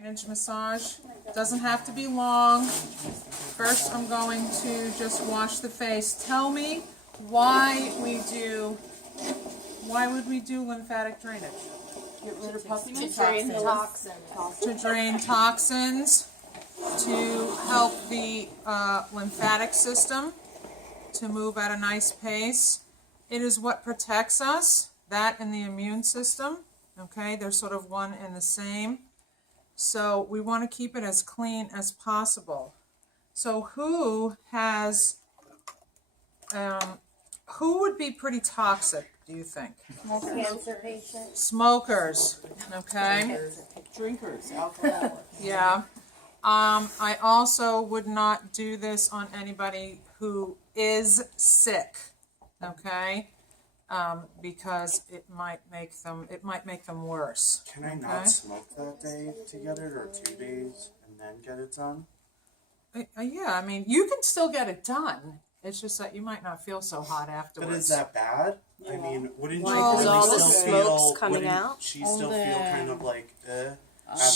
Drainage massage. Doesn't have to be long. First, I'm going to just wash the face. Tell me why would we do lymphatic drainage? Get rid of puffiness. To drain toxins, to help the lymphatic system to move at a nice pace. It is what protects us, that and the immune system. Okay, they're sort of one and the same. So we want to keep it as clean as possible. So who would be pretty toxic, do you think? Cancer patients. Smokers, okay? Drinkers, alcohol. Yeah. I also would not do this on anybody who is sick, okay? Because it might make them worse. Can I not smoke that day to get it, or 2 days and then get it done? Yeah, I mean, you can still get it done. It's just that you might not feel so hot afterwards. But is that bad? I mean, wouldn't Well, you is really all the still smoke's feel? coming Wouldn't out? she still feel kind of like afterwards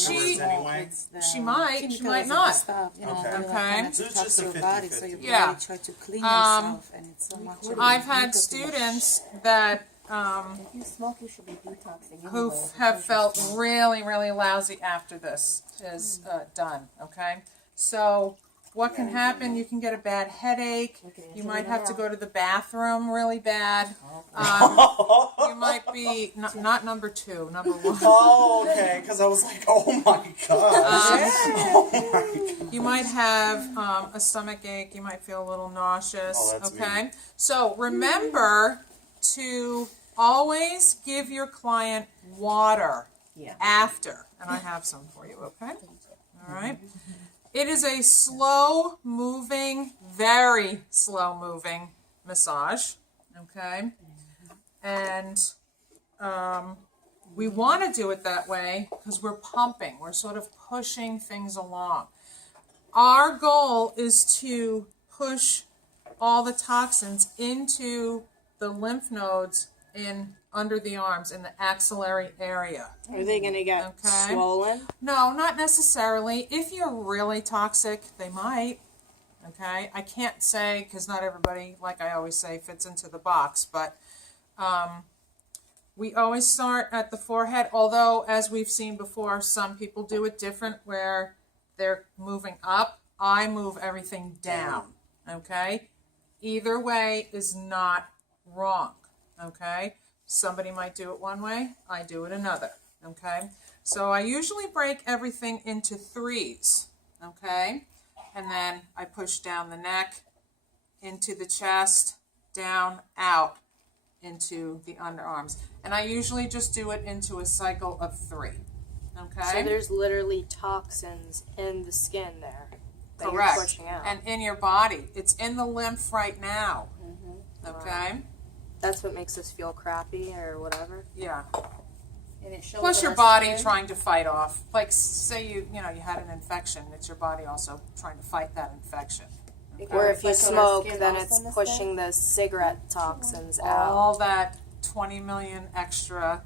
She- anyway? She might not. Okay. So it's just a 50-50. Yeah. Try to clean yourself, and it's so much. I've had students that If you smoke, you should be detoxing. who anyway. have felt really, really lousy after this is done, okay? So what can happen? You can get a bad headache. You might have to go to the bathroom really bad. You might be, not number 2, number 1. Oh, okay. Because I was like, oh my gosh. You might have a stomach ache. You might feel a little nauseous, Oh, that's okay? me. So remember to always give your client water after. And I have some for you, okay? All right. It is a slow moving, very slow moving massage, okay? And we want to do it that way because we're pumping. We're sort of pushing things along. Our goal is to push all the toxins into the lymph nodes under the arms in the axillary area. Are they going to get swollen? No, not necessarily. If you're really toxic, they might. Okay? I can't say, because not everybody, like I always say, fits into the box, but we always start at the forehead, although, as we've seen before, some people do it different where they're moving up. I move everything down. Okay? Either way is not wrong. Okay? Somebody might do it one way, I do it another, okay? So I usually break everything into 3s, okay? And then I push down the neck, into the chest, down, out, into the underarms. And I usually just do it into a cycle of 3, okay? So there's literally toxins in the skin there that Correct. you're pushing out. And in your body. It's in the lymph right now, okay? That's what makes us feel crappy or whatever. Yeah. And it shows Plus on your our body skin. trying to fight off. Like say you had an infection, it's your body also trying to fight that infection. Or if you Like on our smoke, skin then also it's in the pushing the cigarette toxins out. All that 20 million extra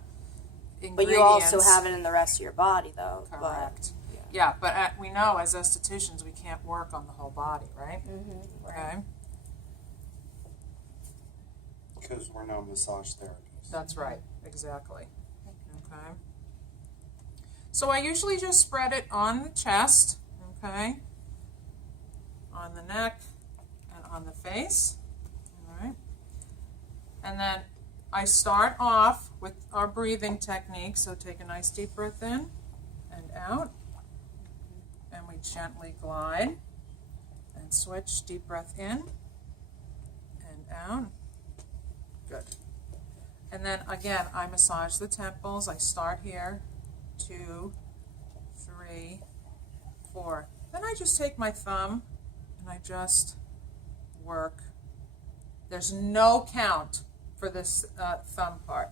But ingredients. you also have it in the rest of your body, though. Correct. Yeah, but we know as estheticians we can't work on the whole body, right? Okay. Because we're not massage therapists. That's right, exactly. Okay. So I usually just spread it on the chest, okay, on the neck, and on the face, all right. And then I start off with our breathing technique, so take a nice deep breath in and out, and we gently glide, and switch, deep breath in and out. Good. And then again, I massage the temples. I start here, 2, 3, 4. Then I just take my thumb and I just work. There's no count for this thumb part.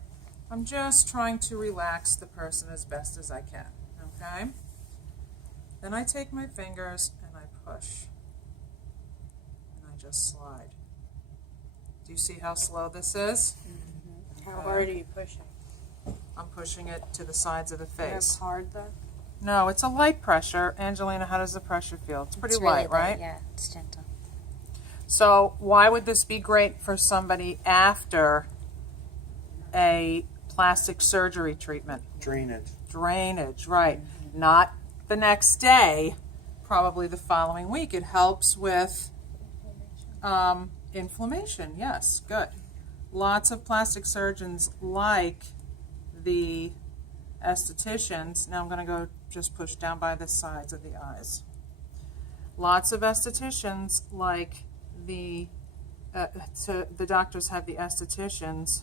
I'm just trying to relax the person as best as I can, okay? Then I take my fingers and I push. And I just slide. Do you see how slow this is? How hard are you pushing? I'm pushing it to the sides of the That's face. hard, though. No, it's a light pressure. Angelina, how does the pressure feel? It's pretty It's really light, right? Yeah, it's gentle. So why would this be great for somebody after a plastic surgery treatment? Drainage. Drainage, right. Not the next day, probably the following week. It helps with inflammation. Yes, good. Lots of plastic surgeons like the estheticians. Now I'm going to go just push down by the sides of the eyes. Lots of estheticians like the doctors have the estheticians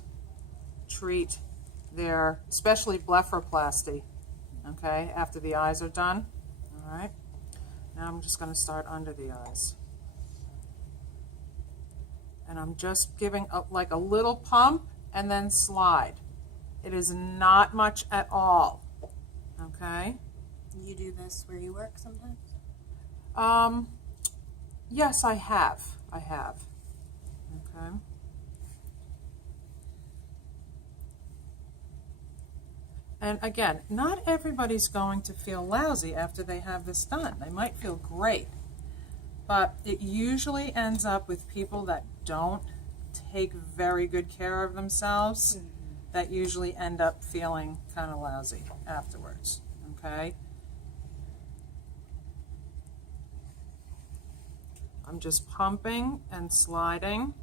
treat their, especially blepharoplasty, okay, after the eyes are done. All right. Now I'm just going to start under the eyes. And I'm just giving like a little pump and then slide. It is not much at all. Okay? You do this where you work sometimes? Yes, I have. I have. Okay. And again, not everybody's going to feel lousy after they have this done. They might feel great. But it usually ends up with people that don't take very good care of themselves that usually end up feeling kind of lousy afterwards. Okay? I'm just pumping and sliding,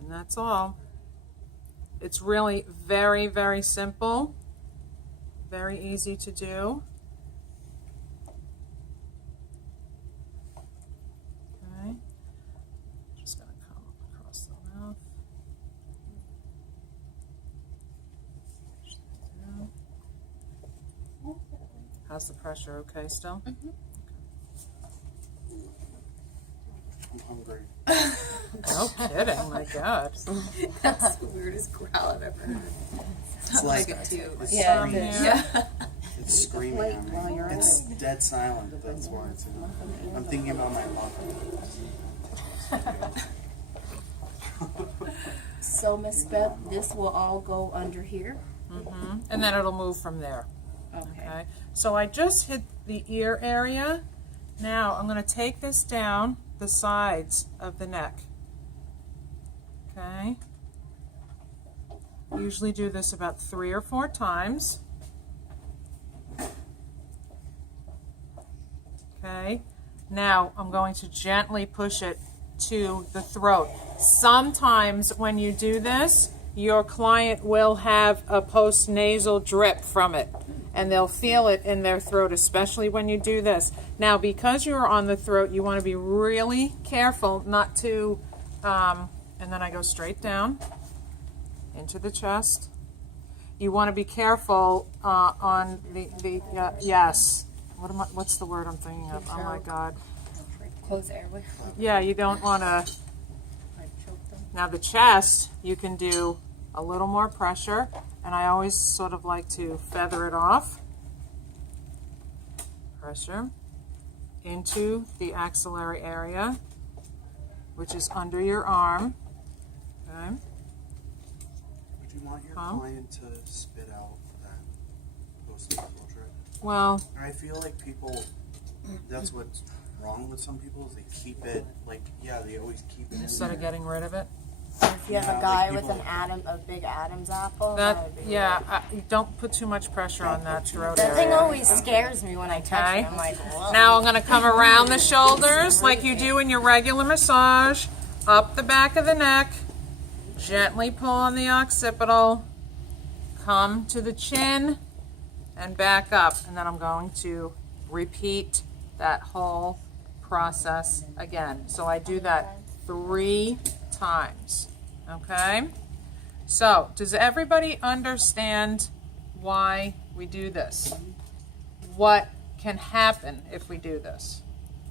and that's all. It's really very, very simple, very easy to do. Okay, just going to come across the mouth. How's the pressure? Okay still? I'm hungry. No kidding, my God. That's the weirdest growl I've ever heard. It's like like it too. it's Yeah, screaming. Yeah. It's screaming at me. It's dead silent. That's why it's. I'm thinking about my mom. So, Miss Beth, this will all go under here. And then it'll move from there. Okay. Okay, so I just hit the ear area. Now I'm going to take this down the sides of the neck. Okay. Usually do this about 3 or 4 times. Okay. Now I'm going to gently push it to the throat. Sometimes when you do this, your client will have a post-nasal drip from it, and they'll feel it in their throat, especially when you do this. Now, because you're on the throat, you want to be really careful not to, and then I go straight down into the chest. You want to be careful on the yes. What's the word I'm thinking of? Oh my God. Close the airway. Yeah, you don't want to. Now the chest, you can do a little more pressure, and I always sort of like to feather it off. Pressure into the axillary area, which is under your arm. Okay. Would you want your client to spit out that post-nasal drip? Well, I feel like people, that's what's wrong with some people, is they keep it, like, yeah, they always keep it in instead there. of getting rid of it. If you have Yeah, a guy like with people- a big Adam's apple, That would be yeah, don't put too much pressure on that throat That thing area. always scares me when I touch Okay. it. I'm like, whoa. Now I'm going to come around the shoulders like you do in your regular massage, up the back of the neck, gently pull on the occipital, come to the chin, and back up. And then I'm going to repeat that whole process again. So I do that 3 times. Okay? So, does everybody understand why we do this? What can happen if we do this?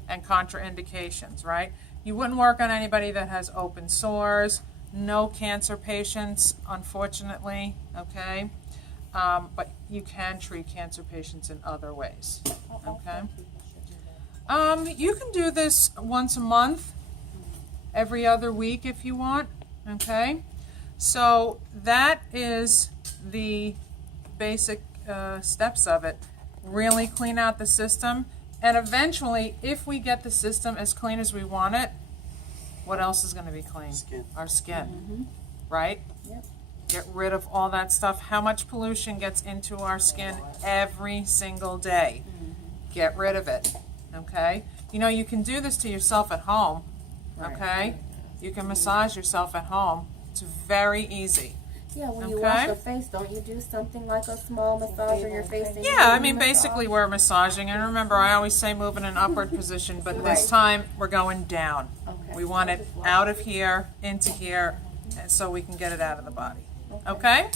And contraindications, right? You wouldn't work on anybody that has open sores, no cancer patients, unfortunately, okay? But you can treat cancer patients in other ways, okay? You can do this once a month, every other week if you want, okay? So that is the basic steps of it. really clean out the system. And eventually, if we get the system as clean as we want it, what else is going to be clean? Skin. Our skin, Mm-hmm. right? Yep. Get rid of all that stuff. How much pollution gets into our skin every single day? Get rid of it, okay? You know, you can do this to yourself at home, okay? You can massage yourself at home. It's very easy. Yeah, when you Okay. wash your face, don't you do something like a small massage on your face? And Yeah, I you mean, massage? basically we're massaging. And remember, I always say move in an upward position, but this Right. time we're going down. Okay. We want it out of here, into here, and so we can get it out of the body. Okay?